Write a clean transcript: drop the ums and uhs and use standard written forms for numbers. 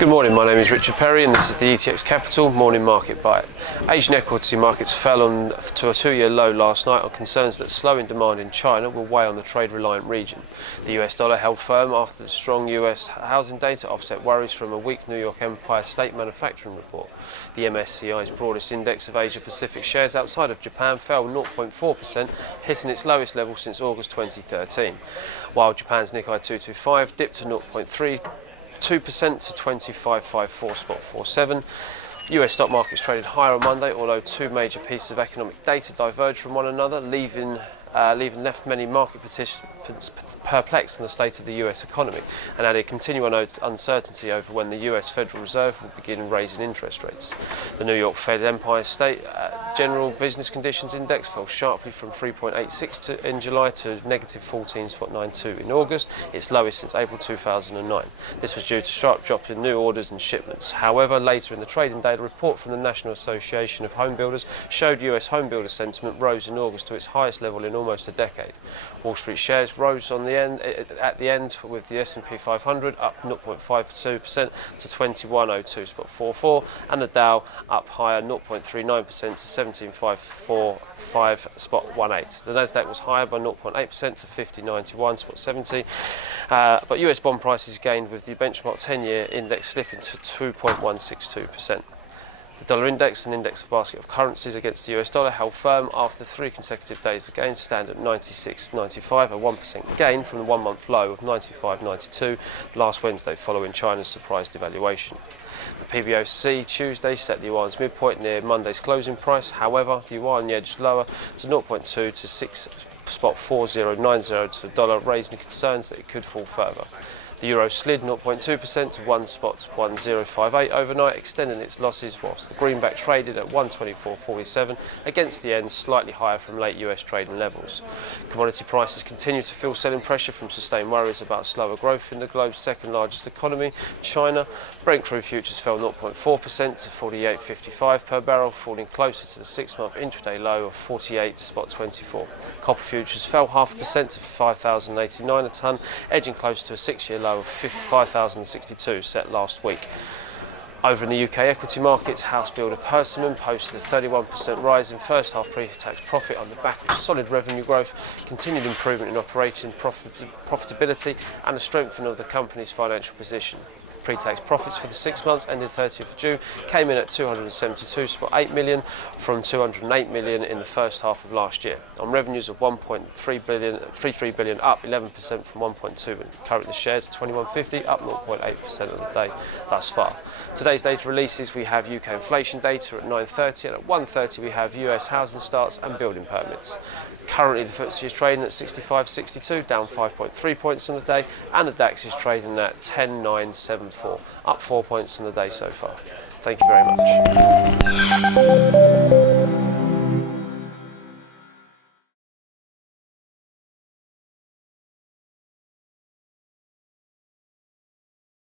Good morning, my name is Richard Perry and this is the ETX Capital Morning Market Bite. Asian equity markets fell to a two-year low last night on concerns that slowing demand in China will weigh on the trade-reliant region. The US dollar held firm after the strong US housing data offset worries from a weak New York Empire State Manufacturing report. The MSCI's broadest index of Asia-Pacific shares outside of Japan fell 0.4%, hitting its lowest level since August 2013, while Japan's Nikkei 225 dipped to 0.2% to 2554.47. US stock markets traded higher on Monday, although two major pieces of economic data diverged from one another, leaving left many market participants perplexed on the state of the US economy and added continuing uncertainty over when the US Federal Reserve will begin raising interest rates. The New York Fed Empire State General Business Conditions Index fell sharply from 3.86 in July to negative 14.92 in August, its lowest since April 2009. This was due to sharp drop in new orders and shipments. However, later in the trading day, a report from the National Association of Home Builders showed US home builder sentiment rose in August to its highest level in almost a decade. Wall Street shares rose at the end with the S&P 500 up 0.52% to 2102.44 and the Dow up higher 0.39% to 17,545.18. The Nasdaq was higher by 0.8% to 5091.70, but US bond prices gained with the benchmark 10-year index slipping to 2.162%. The dollar index, an index of basket of currencies against the US dollar, held firm after three consecutive days of gains, stand at 96.95, a 1% gain from the one-month low of 95.92 last Wednesday following China's surprise devaluation. The PBOC Tuesday set the yuan's midpoint near Monday's closing price. However, the yuan edged lower to 0.2 to 6.4090 to the dollar, raising concerns that it could fall further. The euro slid 0.2% to 1.1058 overnight, extending its losses, whilst the greenback traded at 124.47 against the end, slightly higher from late US trading levels. Commodity prices continue to feel selling pressure from sustained worries about slower growth in the globe's second largest economy, China. Brent crude futures fell 0.4% to 48.55 per barrel, falling closer to the 6-month intraday low of 48.24. Copper futures fell 0.5% to 5,089 a tonne, edging close to a 6-year low of 5,062 set last week. Over in the UK equity markets, house builder Persimmon posted a 31% rise in first half pre-tax profit on the back of solid revenue growth, continued improvement in operating profitability and a strengthening of the company's financial position. Pre-tax profits for the 6 months ended 30th of June came in at 272.8 million from 208 million in the first half of last year, on revenues of 1.33 billion, up 11% from 1.2 billion. Currently the shares are 21.50, up 0.8% of the day thus far. Today's data releases, we have UK inflation data at 9:30 and at 1:30 we have US housing starts and building permits. Currently the FTSE is trading at 65.62, down 5.3 points on the day, and the DAX is trading at 10.974, up 4 points on the day so far. Thank you very much.